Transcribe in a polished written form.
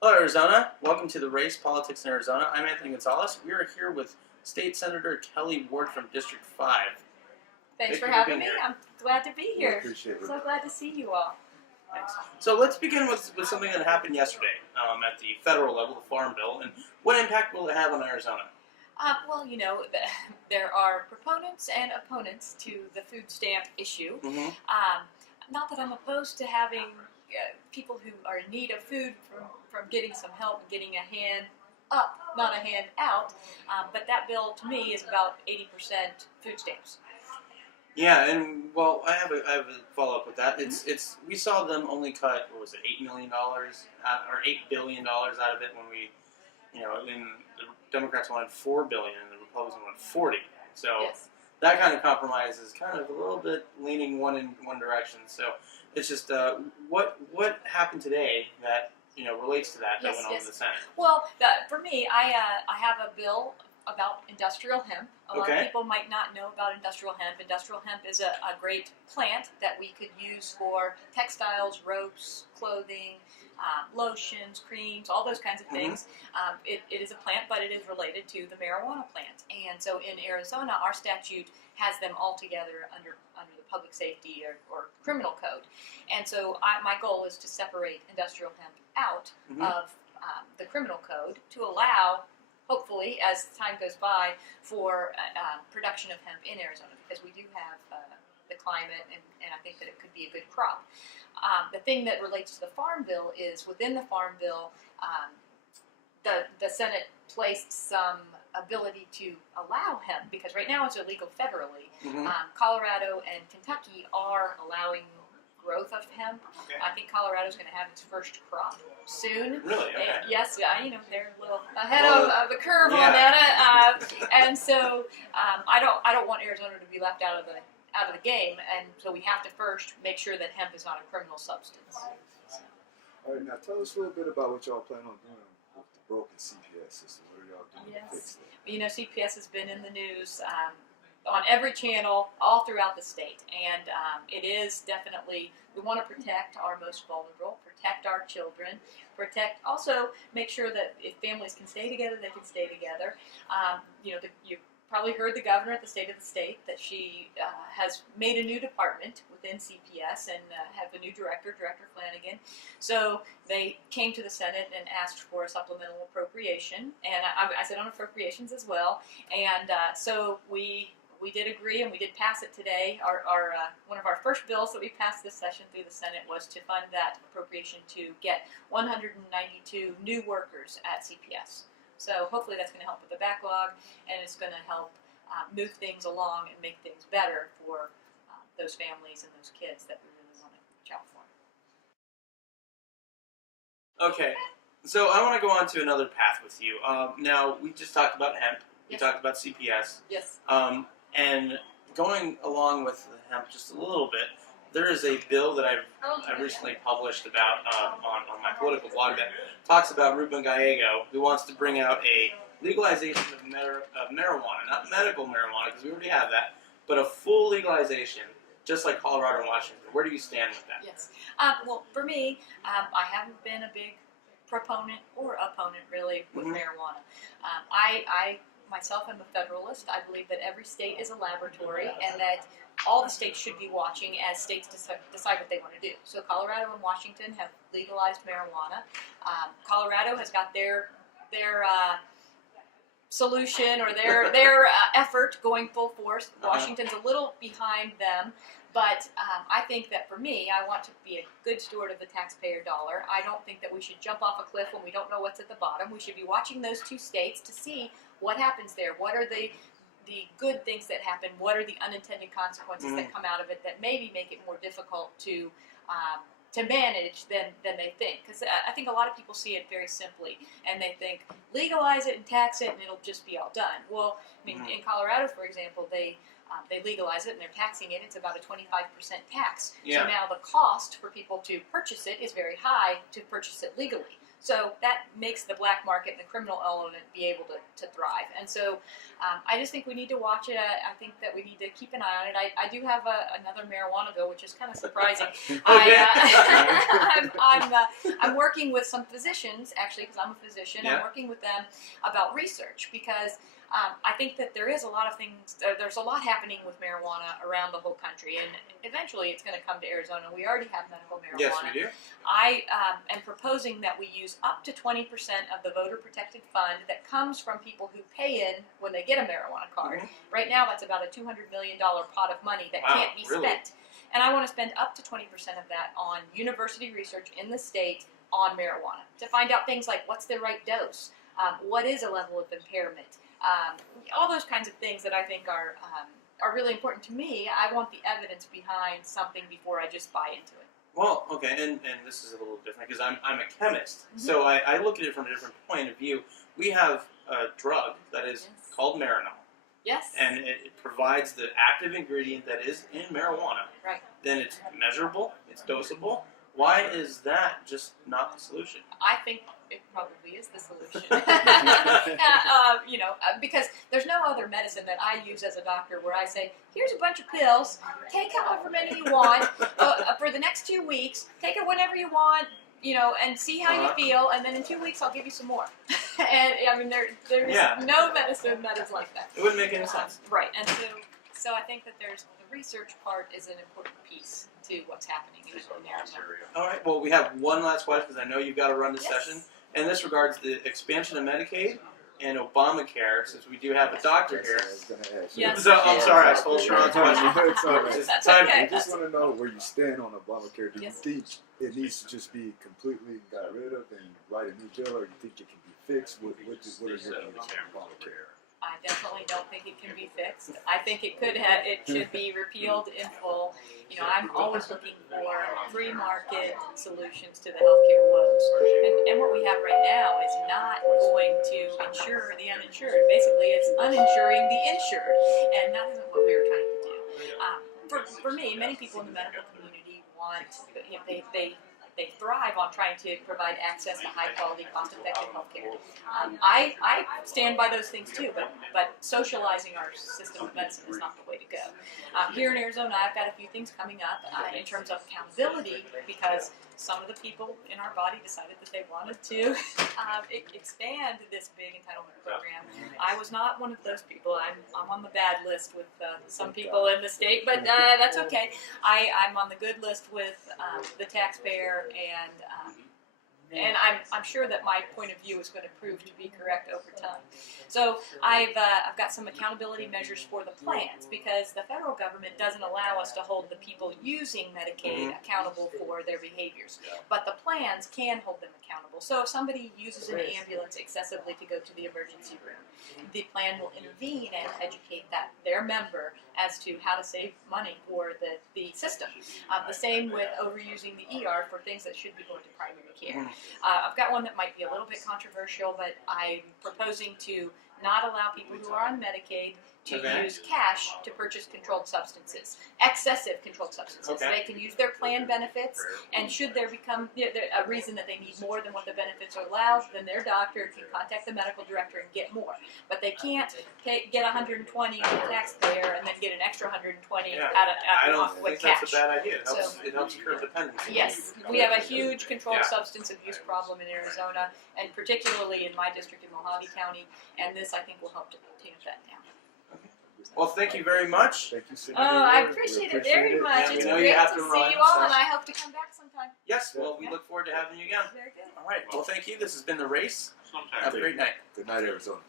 Hello, Arizona. Welcome to the Race Politics in Arizona. I'm Anthony Gonzalez. We are here with State Senator Kelli Ward from District 5. Thanks for having me. Here. I'm glad to be here. Appreciate it. So glad to see you all. Thanks. So let's begin with something that happened yesterday at the federal level, the Farm Bill, and what impact will it have on Arizona? Well, you know, there are proponents and opponents to the food stamp issue. Mm-hmm. Not that I'm opposed to having people who are in need of food from getting some help and getting a hand up, not a hand out. But that bill, to me, is about 80% food stamps. Yeah, and well, I have a follow up with that. It's we saw them only cut $8 million or $8 billion out of it when we, and the Democrats wanted $4 billion and the Republicans wanted 40. So Yes. that kind of compromise is kind of a little bit leaning in one direction. So it's just what happened today that relates to that Yes, went on in the Senate. Well, for me, I have a bill about industrial hemp. A lot of people might not know about industrial hemp. Industrial hemp is a great plant that we could use for textiles, ropes, clothing, lotions, creams, all those kinds of things. It is a plant, but it is related to the marijuana plant. And so in Arizona, our statute has them all together under the public safety or criminal code. And so my goal is to separate industrial hemp out of the criminal code to allow, hopefully, as time goes by, for production of hemp in Arizona, because we do have the climate, and I think that it could be a good crop. The thing that relates to the Farm Bill is within the Farm Bill, the Senate placed some ability to allow hemp, because right now it's illegal federally. Colorado and Kentucky are allowing growth of hemp. Okay. I think Colorado's going to have its first crop soon. Really? Okay. Yes, they're a little ahead of the curve on that, and so I don't want Arizona to be left out of the game, and so we have to first make sure that hemp is not a criminal substance. All right, now tell us a little bit about what y'all plan on doing with the broken CPS system. What are y'all doing to fix that? CPS has been in the news on every channel all throughout the state, and it is definitely, we want to protect our most vulnerable, protect our children, also make sure that if families can stay together, they can stay together. You probably heard the governor at the State of the State that she has made a new department within CPS and have a new director, Director Flanagan. So they came to the Senate and asked for a supplemental appropriation, and I said on appropriations as well, and so we did agree, and we did pass it today. Our one of our first bills that we passed this session through the Senate was to fund that appropriation to get 192 new workers at CPS. So hopefully that's going to help with the backlog, and it's going to help move things along and make things better for those families and those kids that we really want to reach out for. Okay. So I want to go on to another path with you. Now, we just talked about hemp. We Yes. talked about CPS. Yes. And going along with the hemp just a little bit, there is a bill that I've recently published about on my political blog that talks about Ruben Gallego, who wants to bring out a legalization of marijuana, not medical marijuana, because we already have that, but a full legalization, just like Colorado and Washington. Where do you stand with that? Yes. Well, for me, I haven't been a big proponent or opponent, really, with marijuana. I myself am a federalist. I believe that every state is a laboratory, and that all the states should be watching as states decide what they want to do. So Colorado and Washington have legalized marijuana. Colorado has got their solution or their effort going full force. Washington's a little behind them, but I think that for me, I want to be a good steward of the taxpayer dollar. I don't think that we should jump off a cliff when we don't know what's at the bottom. We should be watching those two states to see what happens there. What are the good things that happen? What are the unintended consequences that come out of it that maybe make it more difficult to manage than they think? Because I think a lot of people see it very simply, and they think legalize it and tax it and it'll just be all done. Well, I mean, in Colorado, for example, they legalize it and they're taxing it. It's about a 25% tax. Yeah. So now the cost for people to purchase it is very high to purchase it legally. So that makes the black market and the criminal element be able to thrive. And so I just think we need to watch it. I think that we need to keep an eye on it. I do have another marijuana bill, which is kind of surprising. I'm working with some physicians, actually, because I'm a physician. Yeah. I'm working with them about research because I think that there is a lot of things, there's a lot happening with marijuana around the whole country, and eventually it's going to come to Arizona. We already have medical marijuana. Yes, we do. I am proposing that we use up to 20% of the voter protected fund that comes from people who pay in when they get a marijuana card. Mm-hmm. Right now that's about a $200 million pot of money that can't be spent. And I want to spend up to 20% of that on university research in the state on marijuana to find out things like what's the right dose, what is a level of impairment, all those kinds of things that I think are really important to me. I want the evidence behind something before I just buy into it. Well, okay, and this is a little different because I'm a chemist, so I look at it from a different point of view. We have a drug that is called Marinol. Yes. And it provides the active ingredient that is in marijuana. Right. Then it's measurable, it's dosable. Why is that just not the solution? I think it probably is the solution. Because there's no other medicine that I use as a doctor where I say, here's a bunch of pills, take however many you want for the next 2 weeks, take it whenever you want, and see how you feel, and then in 2 weeks I'll give you some more. And I mean, there's no medicine that is like that. It wouldn't make any sense. Right, and so I think that there's the research part is an important piece to what's happening in Arizona. All right, well, we have one last question because I know you've got to run the session. And this regards the expansion of Medicaid and Obamacare, since we do have a doctor here. Yes. So, I'm sorry, I stole Sharon's question. It's all right. That's Time- okay. I just want to know where you stand on Obamacare. Do you Yes. think it needs to just be completely got rid of and write a new bill, or you think it can be fixed? What are your views on Obamacare? I definitely don't think it can be fixed. I think it should be repealed in full. I'm always looking for free market solutions to the healthcare woes. And what we have right now is not going to insure the uninsured. Basically, it's uninsuring the insured, and that isn't what we were trying to do. For me, many people in the medical community want, they thrive on trying to provide access to high-quality, cost-effective healthcare. I stand by those things too, but socializing our system of medicine is not the way to go. Here in Arizona, I've got a few things coming up in terms of accountability because some of the people in our body decided that they wanted to expand this big entitlement program. I was not one of those people. I'm on the bad list with some people in the state, but that's okay. I'm on the good list with the taxpayer, and I'm sure that my point of view is going to prove to be correct over time. So I've got some accountability measures for the plans because the federal government doesn't allow us to hold the people using Medicaid accountable for their behaviors, but the plans can hold them accountable. So if somebody uses an ambulance excessively to go to the emergency room, the plan will intervene and educate their member as to how to save money for the system. The same with overusing the ER for things that should be going to primary care. I've got one that might be a little bit controversial, but I'm proposing to not allow people who are on Medicaid to use cash to purchase controlled substances, excessive controlled substances. They can use their plan benefits, and should there become a reason that they need more than what the benefits are allowed, then their doctor can contact the medical director and get more. But they can't get 120 from the taxpayer and then get an extra 120 I don't with think cash. that's a bad idea. It helps curb dependency. Yes, we have a huge controlled substance abuse problem in Arizona, and particularly in my district in Mojave County, and this I think will help to tamp that down. Well, thank you very much. Thank you, Senator. I appreciate it very much. Yeah, we It's know great you have to to see run, you all, so- and I hope to come back sometime. Yes, well, we look forward to having you again. Very good. All right, well, thank you. This has been The Race. Have a great night. Good night, Arizona.